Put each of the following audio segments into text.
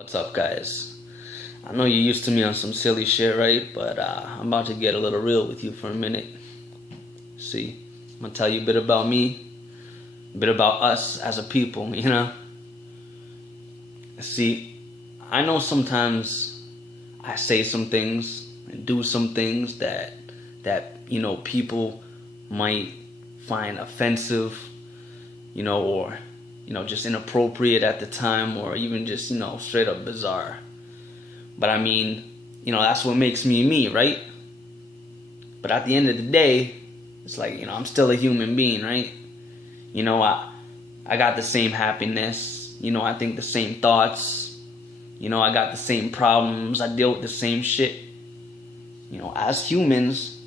What's up, guys? I know you're used to me on some silly shit, right? But I'm about to get a little real with you for a minute. See, I'm gonna tell you a bit about me, a bit about us as a people, See, I know sometimes I say some things and do some things that people might find offensive, or just inappropriate at the time, or even just straight up bizarre. But I mean, that's what makes me me, right? But at the end of the day, it's like, I'm still a human being, right? I got the same happiness, I think the same thoughts, I got the same problems, I deal with the same shit. As humans,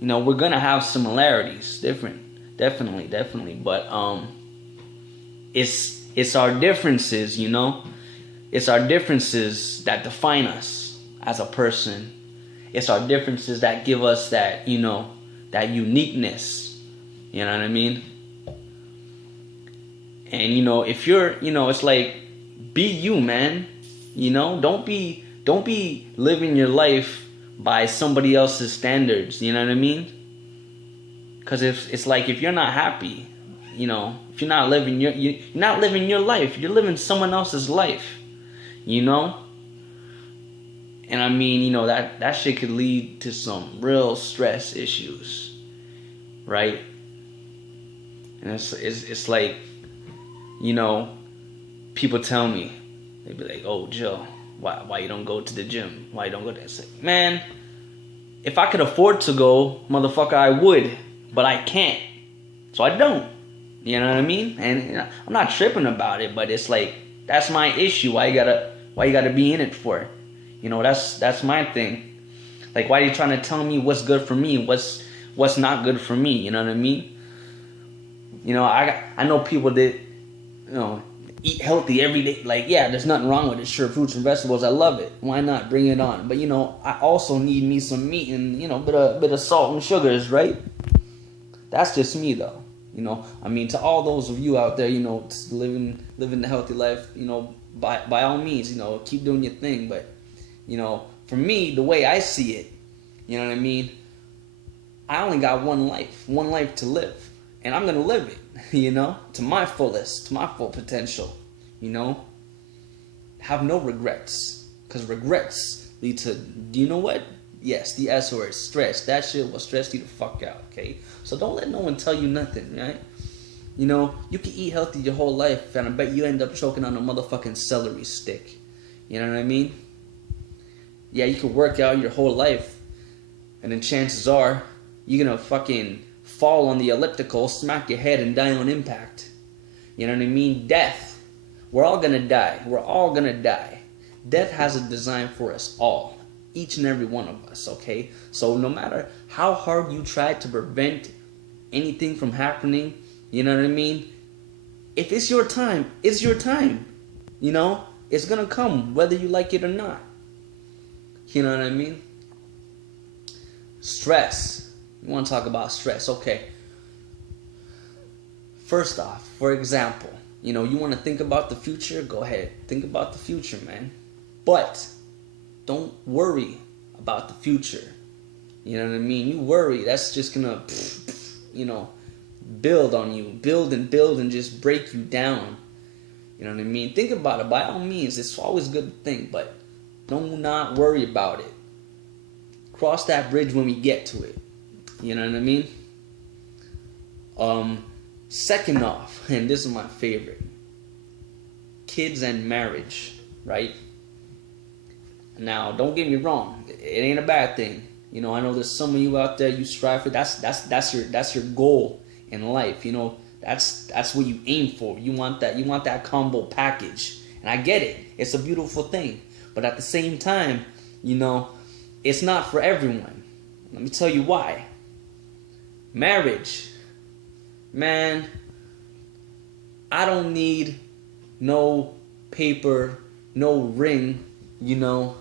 we're gonna have similarities, definitely, but it's our differences, it's our differences that define us as a person. It's our differences that give us that, that uniqueness. You know what I mean? And if you're, it's like, be you, man. Don't be living your life by somebody else's standards. You know what I mean? Because it's like, if you're not happy, if you're not living you're not living your life, you're living someone else's life. And I mean, that shit could lead to some real stress issues, right? And it's like, people tell me, they be like, "Oh, Jill, why you don't go to the gym? Why you don't go there?" It's like, man, if I could afford to go, motherfucker, I would, but I can't, so I don't. You know what I mean? And I'm not tripping about it, but it's like, that's my issue. Why you gotta be in it for? That's my thing. Like, why are you trying to tell me what's good for me, what's not good for me? You know what I mean? I know people that eat healthy every day. Like, yeah, there's nothing wrong with it. Sure, fruits and vegetables, I love it. Why not? Bring it on. But I also need me some meat and bit of salt and sugars, right? That's just me though. I mean, to all those of you out there, living the healthy life, by all means, keep doing your thing. But for me, the way I see it, you know what I mean? I only got one life to live, and I'm gonna live it, to my fullest, to my full potential. Have no regrets, because regrets lead to, do you know what? Yes, the S word, stress. That shit will stress you the fuck out, okay? So don't let no one tell you nothing, right? You can eat healthy your whole life, and I bet you end up choking on a motherfucking celery stick. You know what I mean? Yeah, you can work out your whole life, and then chances are you're gonna fucking fall on the elliptical, smack your head, and die on impact. You know what I mean? Death. We're all gonna die. We're all gonna die. Death has a design for us all. Each and every one of us, okay? So no matter how hard you try to prevent anything from happening, you know what I mean? If it's your time, it's your time. It's gonna come whether you like it or not. You know what I mean? Stress. You want to talk about stress? Okay. First off, for example, you want to think about the future? Go ahead. Think about the future, man. But don't worry about the future. You know what I mean? You worry, that's just gonna, build on you. Build and just break you down. You know what I mean? Think about it. By all means, it's always a good thing, but do not worry about it. Cross that bridge when we get to it. You know what I mean? Second off, and this is my favorite, kids and marriage, right? Now, don't get me wrong, it ain't a bad thing. I know there's some of you out there, you strive for, that's your goal in life. That's what you aim for. You want that combo package. And I get it. It's a beautiful thing. But at the same time, it's not for everyone. Let me tell you why. Marriage. Man, I don't need no paper, no ring, to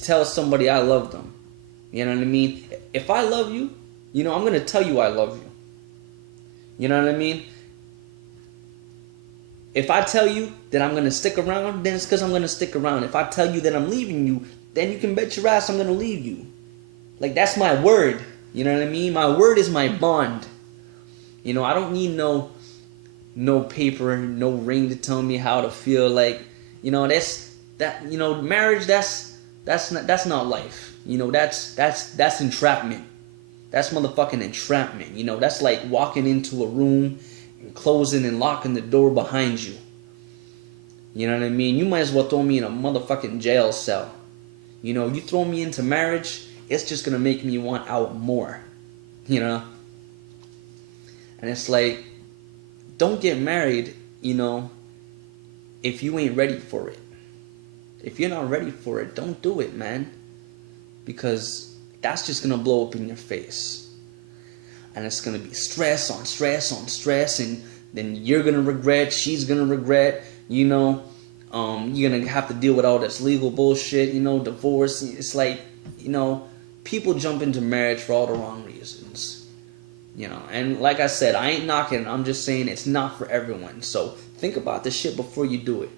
tell somebody I love them. You know what I mean? If I love you, I'm going to tell you I love you. You know what I mean? If I tell you that I'm gonna stick around, then it's because I'm gonna stick around. If I tell you that I'm leaving you, then you can bet your ass I'm gonna leave you. Like, that's my word. You know what I mean? My word is my bond. You know, I don't need no paper, no ring to tell me how to feel. Like, you know, marriage, that's not life. You know, that's entrapment. That's motherfucking entrapment. You know, that's like walking into a room and closing and locking the door behind you. You know what I mean? You might as well throw me in a motherfucking jail cell. You know, you throw me into marriage, it's just gonna make me want out more. You know? And it's like, don't get married, you know, if you ain't ready for it. If you're not ready for it, don't do it, man. Because that's just gonna blow up in your face. And it's gonna be stress on stress on stress, and then you're gonna regret, she's gonna regret, you know. You're gonna have to deal with all this legal bullshit, you know, divorce. It's like, you know, people jump into marriage for all the wrong reasons, you know. And like I said, I ain't knocking. I'm just saying it's not for everyone. So think about the shit before you do it.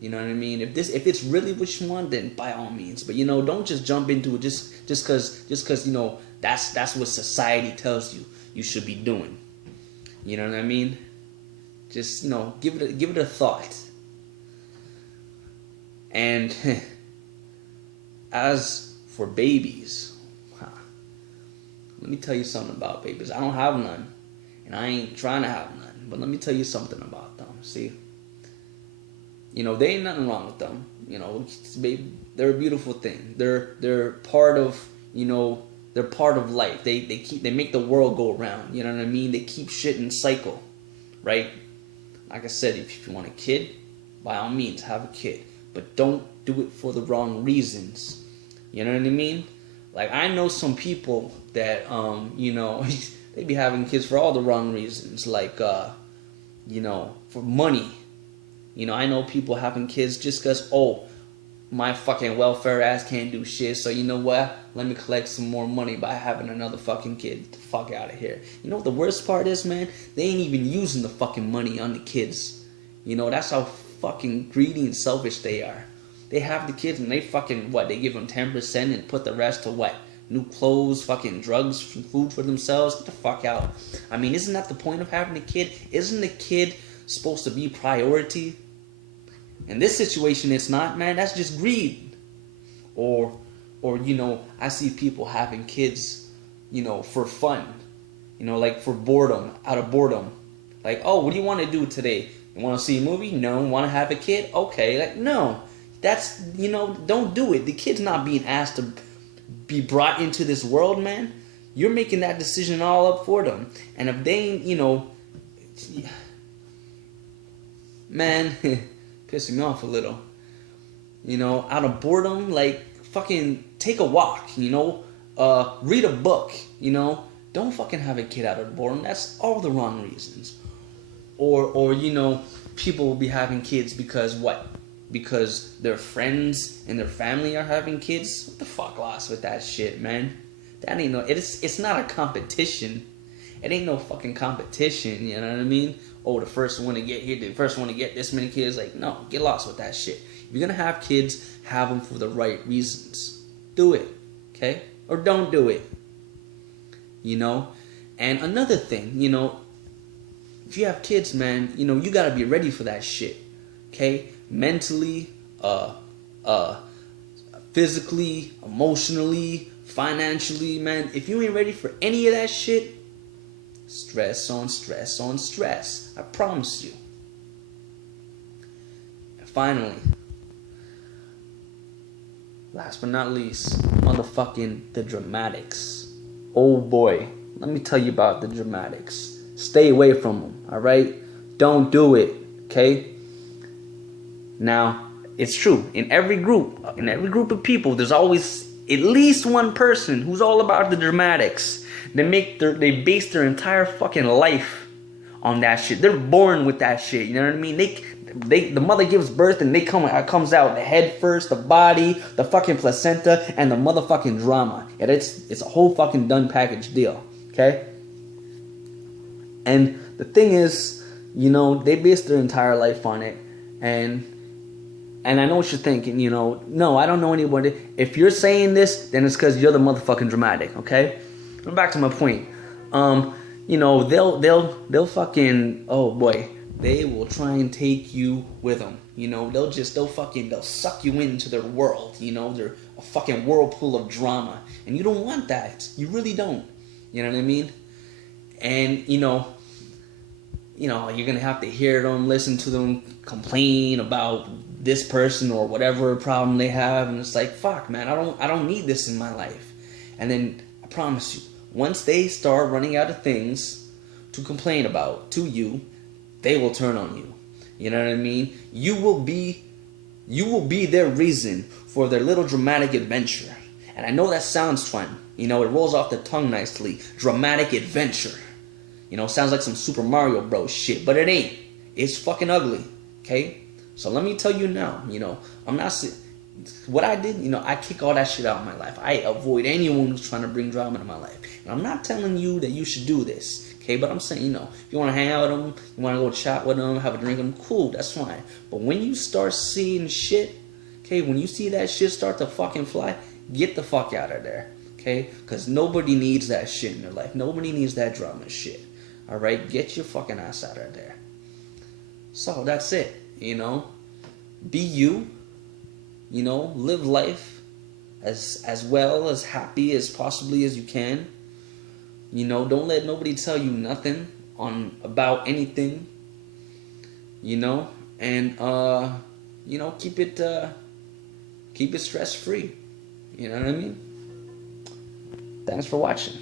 You know what I mean? If it's really what you want, then by all means. But, you know, don't just jump into it just because you know that's what society tells you should be doing. You know what I mean? Just, you know, give it a thought. And as for babies, let me tell you something about babies. I don't have none, and I ain't trying to have none. But let me tell you something about them. See, you know, there ain't nothing wrong with them. You know, they're a beautiful thing. They're part of, you know, they're part of life. They make the world go around. You know what I mean? They keep shit in cycle, right? Like I said, if you want a kid, by all means, have a kid. But don't do it for the wrong reasons. You know what I mean? Like, I know some people that, you know, they be having kids for all the wrong reasons. Like, you know, for money. You know, I know people having kids just because, oh, my fucking welfare ass can't do shit. So, you know what? Let me collect some more money by having another fucking kid. Get the fuck out of here. You know what the worst part is, man? They ain't even using the fucking money on the kids. You know, that's how fucking greedy and selfish they are. They have the kids and they fucking, what, they give them 10% and put the rest to what? New clothes, fucking drugs, food for themselves? Get the fuck out. I mean, isn't that the point of having a kid? Isn't the kid supposed to be priority? In this situation, it's not, man. That's just greed. Or, you know, I see people having kids, you know, for fun. You know, like for boredom, out of boredom. Like, oh, what do you want to do today? You want to see a movie? No. Want to have a kid? Okay. Like, no. That's, you know, don't do it. The kid's not being asked to be brought into this world, man. You're making that decision all up for them. And if they ain't, you know, man, pissing me off a little. You know, out of boredom, like, fucking take a walk, you know, read a book, you know. Don't fucking have a kid out of boredom. That's all the wrong reasons. Or you know, people will be having kids because what? Because their friends and their family are having kids? What the fuck lost with that shit, man? That ain't no, it's not a competition. It ain't no fucking competition, you know what I mean? Oh, the first one to get here, the first one to get this many kids. Like, no, get lost with that shit. If you're gonna have kids, have them for the right reasons. Do it, okay? Or don't do it, you know? And another thing, you know, if you have kids, man, you know, you gotta be ready for that shit, okay? Mentally, physically, emotionally, financially, man. If you ain't ready for any of that shit, stress on stress on stress. I promise you. And finally, last but not least, motherfucking the dramatics. Oh boy, let me tell you about the dramatics. Stay away from them, alright? Don't do it, okay? Now, it's true. In every group of people, there's always at least one person who's all about the dramatics. They base their entire fucking life on that shit. They're born with that shit. You know what I mean? The mother gives birth and comes out the head first, the body, the fucking placenta, and the motherfucking drama. And it's a whole fucking done package deal. Okay? And the thing is, You know, they base their entire life on it. And I know what you're thinking, you know. No, I don't know anybody. If you're saying this, then it's because you're the motherfucking dramatic, okay? I'm back to my point. You know, they'll fucking, oh boy, they will try and take you with them. You know, they'll suck you into their world. You know, they're a fucking whirlpool of drama, and you don't want that. You really don't. You know what I mean? And you know, you're gonna have to hear them, listen to them complain about this person or whatever problem they have, and it's like, fuck, man, I don't need this in my life. And then I promise you, once they start running out of things to complain about to you, they will turn on you. You know what I mean? You will be their reason for their little dramatic adventure. And I know that sounds fun. You know, it rolls off the tongue nicely. Dramatic adventure. You know, sounds like some Super Mario Bros. Shit, but it ain't. It's fucking ugly, okay? So let me tell you now, you know, what I did, you know, I kick all that shit out of my life. I avoid anyone who's trying to bring drama into my life. And I'm not telling you that you should do this, okay? But I'm saying, you know, if you want to hang out with them, you want to go chat with them, have a drink with them, cool, that's fine. But when you start seeing shit, okay, when you see that shit start to fucking fly, get the fuck out of there, okay? Because nobody needs that shit in their life. Nobody needs that drama shit. Alright, get your fucking ass out of there. So that's it, you know. Be you, you know, live life as well, as happy as possibly as you can. You know, don't let nobody tell you nothing about anything. You know, and you know, keep it stress free. You know what I mean? Thanks for watching.